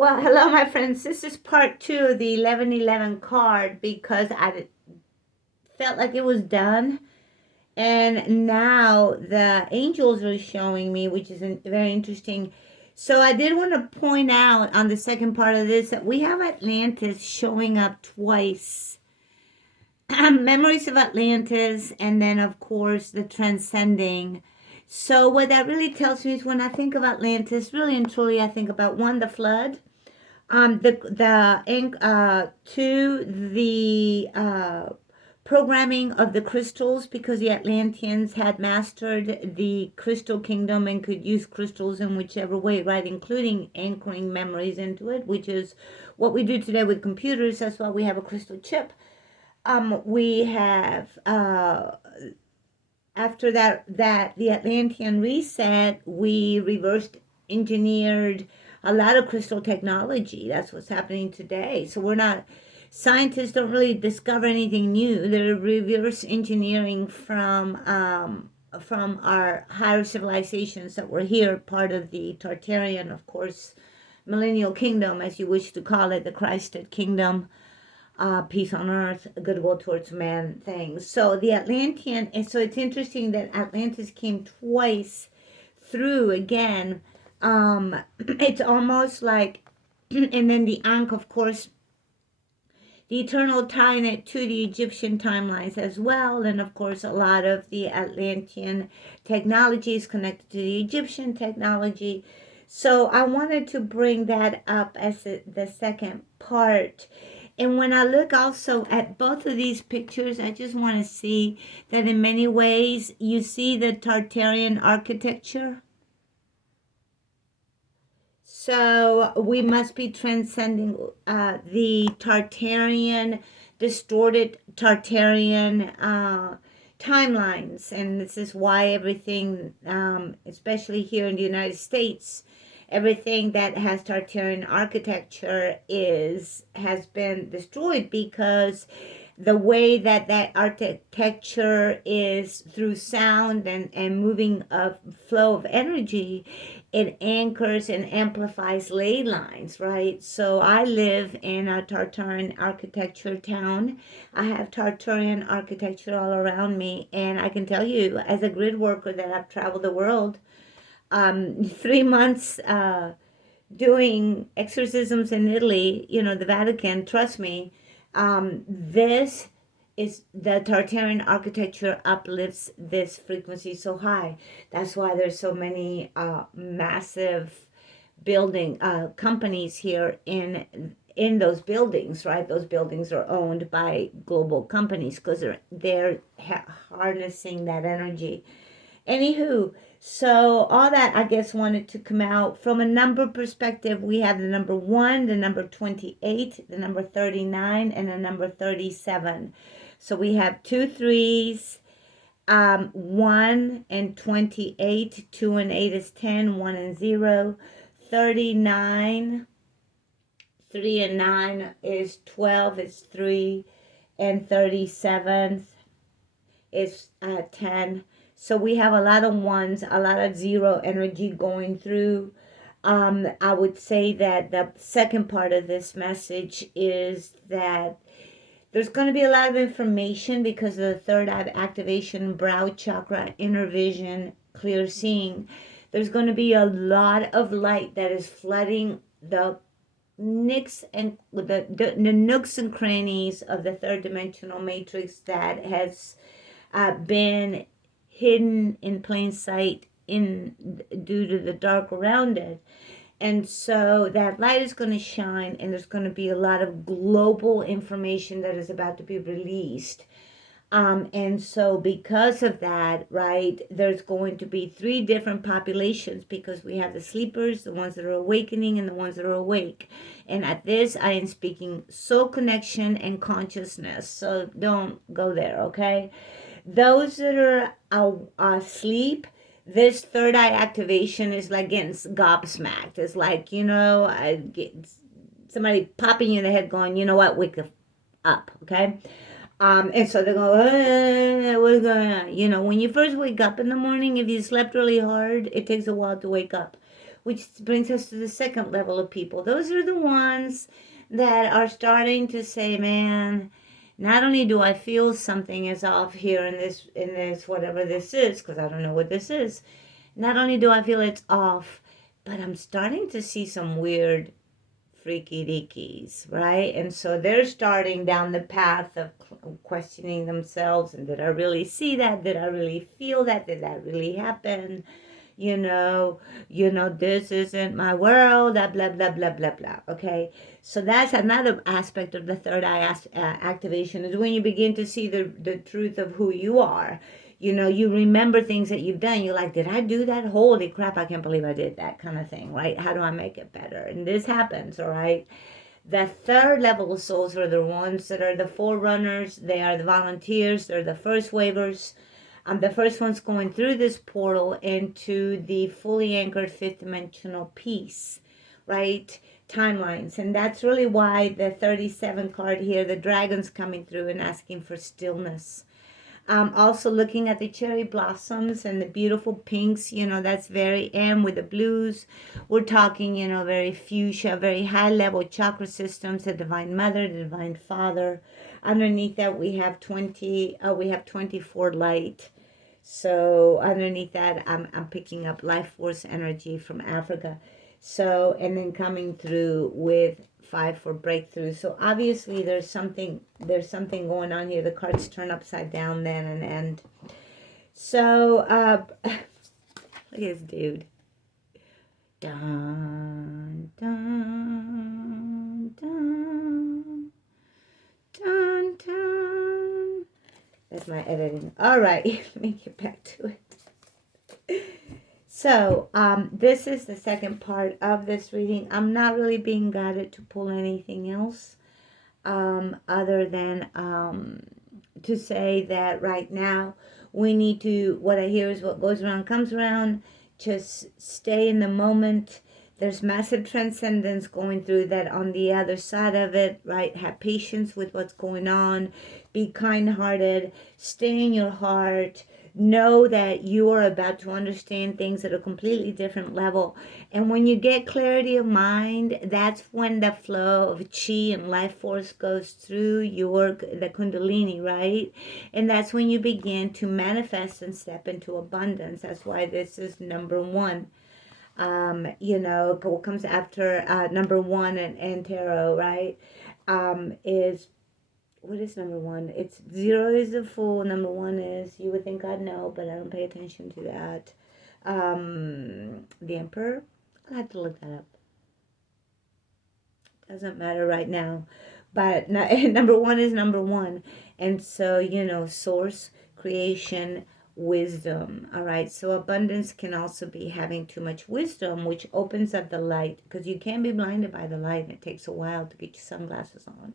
Well, hello, my friends. This is part 2 of the 1111 card because I felt like it was done. And now the angels are showing me, which is very interesting. So I did want to point out on the second part of this that we have Atlantis showing up twice. Memories of Atlantis, and then, of course, the transcending. So what that really tells me is when I think of Atlantis, really and truly, I think about one, the flood, to the programming of the crystals, because the Atlanteans had mastered the crystal kingdom and could use crystals in whichever way, right, including anchoring memories into it, which is what we do today with computers. That's why we have a crystal chip. We have after that the Atlantean reset, we reversed engineered a lot of crystal technology. That's what's happening today. So we're not, scientists don't really discover anything new. They're reverse engineering from our higher civilizations that were here, part of the Tartarian, of course, millennial kingdom, as you wish to call it, the Christed kingdom. Peace on earth, goodwill towards man things. So the Atlantean, and so it's interesting that Atlantis came twice through again. It's almost like, and then the Ankh, of course, the eternal tying it to the Egyptian timelines as well. And of course, a lot of the Atlantean technology is connected to the Egyptian technology. So I wanted to bring that up as the second part. And when I look also at both of these pictures, I just want to see that in many ways you see the Tartarian architecture. So we must be transcending the Tartarian, distorted Tartarian timelines. And this is why everything, especially here in the United States, everything that has Tartarian architecture has been destroyed, because the way that architecture is through sound and moving of flow of energy, it anchors and amplifies ley lines, right? So I live in a Tartarian architecture town. I have Tartarian architecture all around me, and I can tell you, as a grid worker that I've traveled the world, 3 months doing exorcisms in Italy, the Vatican, trust me, this is the Tartarian architecture uplifts this frequency so high. That's why there's so many massive building companies here in those buildings, right? Those buildings are owned by global companies because they're harnessing that energy. Anywho, so all that, I guess, wanted to come out. From a number perspective, we have the number 1, the number 28, the number 39, and the number 37. So we have 2 3s, 1 and 28, 2 and 8 is 10, 1 and 0, 39, 3 and 9 is 12, is 3, and 37 is 10. So we have a lot of 1s, a lot of 0 energy going through. I would say that the second part of this message is that there's going to be a lot of information because of the third eye activation, brow chakra, inner vision, clear seeing. There's going to be a lot of light that is flooding the nooks and the nooks and crannies of the third dimensional matrix that has been hidden in plain sight due to the dark around it. And so that light is going to shine, and there's going to be a lot of global information that is about to be released. And so because of that, right, there's going to be 3 different populations, because we have the sleepers, the ones that are awakening, and the ones that are awake. And at this, I am speaking soul connection and consciousness. So don't go there, okay? Those that are asleep, this third eye activation is like getting gobsmacked. It's like, I get somebody popping you in the head going, you know what, wake up, okay? And so they go, what's going on? When you first wake up in the morning, if you slept really hard, it takes a while to wake up. which brings us to the second level of people. Those are the ones that are starting to say, man, not only do I feel something is off here in this whatever this is, because I don't know what this is, not only do I feel it's off, but I'm starting to see some weird freaky deakies, right? And so they're starting down the path of questioning themselves, and did I really see that? Did I really feel that? Did that really happen? This isn't my world, blah, blah, blah, blah, blah, blah. Okay. So that's another aspect of the third eye activation, is when you begin to see the truth of who you are. You remember things that you've done. You're like, did I do that? Holy crap, I can't believe I did that, kind of thing, right? How do I make it better? And this happens, all right? The third level of souls are the ones that are the forerunners. They are the volunteers. They're the first wavers. The first one's going through this portal into the fully anchored fifth dimensional peace, right? Timelines. And that's really why the 37 card here, the dragon's coming through and asking for stillness. Also looking at the cherry blossoms and the beautiful pinks, that's very M with the blues. We're talking, very fuchsia, very high level chakra systems, the divine mother, the divine father. Underneath that we have 24 light. So underneath that, I'm picking up life force energy from Africa. So, and then coming through with 5 for breakthrough. So obviously there's something going on here. The cards turn upside down then and end. So, look at this dude. Dun, dun, dun, dun, dun. That's my editing. All right, let me get back to it. So, this is the second part of this reading. I'm not really being guided to pull anything else other than to say that right now we need to, what I hear is what goes around comes around. Just stay in the moment. There's massive transcendence going through that on the other side of it, right? Have patience with what's going on. Be kind-hearted. Stay in your heart. Know that you are about to understand things at a completely different level. And when you get clarity of mind, that's when the flow of chi and life force goes through the kundalini, right? And that's when you begin to manifest and step into abundance. That's why this is number one. What comes after number one and tarot, right? Is what is number one? It's 0 is the Fool. Number 1 is you would think I'd know, but I don't pay attention to that. The Emperor. I'll have to look that up. Doesn't matter right now. But number 1 is number 1. And so, source, creation, wisdom. All right. So abundance can also be having too much wisdom, which opens up the light, because you can be blinded by the light, and it takes a while to get your sunglasses on.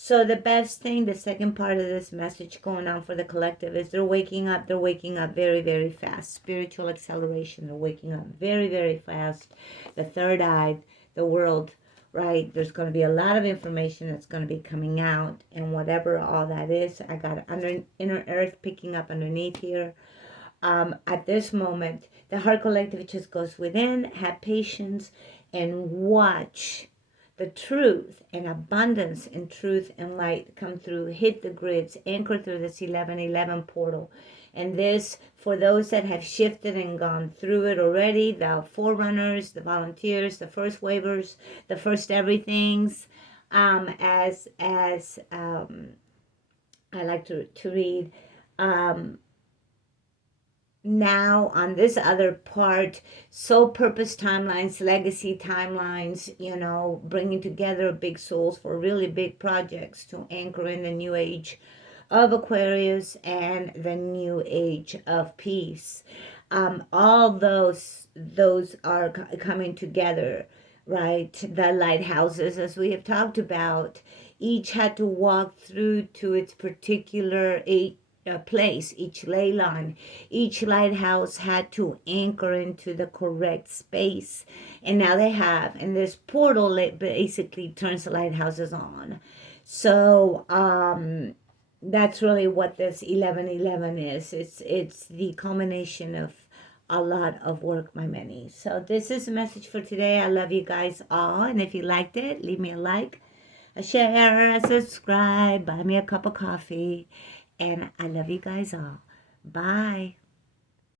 So the best thing, the second part of this message going on for the collective is they're waking up very, very fast. Spiritual acceleration, they're waking up very, very fast. The third eye, the world, right? There's going to be a lot of information that's going to be coming out, and whatever all that is, I got inner earth picking up underneath here. At this moment, the heart collective just goes within, have patience, and watch the truth and abundance and truth and light come through, hit the grids, anchor through this 1111 portal. And this, for those that have shifted and gone through it already, the forerunners, the volunteers, the first wavers, the first everythings, as I like to read, now on this other part, soul purpose timelines, legacy timelines, bringing together big souls for really big projects to anchor in the new age of Aquarius and the new age of peace. All those are coming together, right? The lighthouses, as we have talked about, each had to walk through to its particular place, each ley line, each lighthouse had to anchor into the correct space, and now they have, and this portal basically turns the lighthouses on. So that's really what this 1111 is. It's the culmination of a lot of work, my many. So this is the message for today. I love you guys all. And if you liked it, leave me a like, a share, a subscribe, buy me a cup of coffee. And I love you guys all. Bye.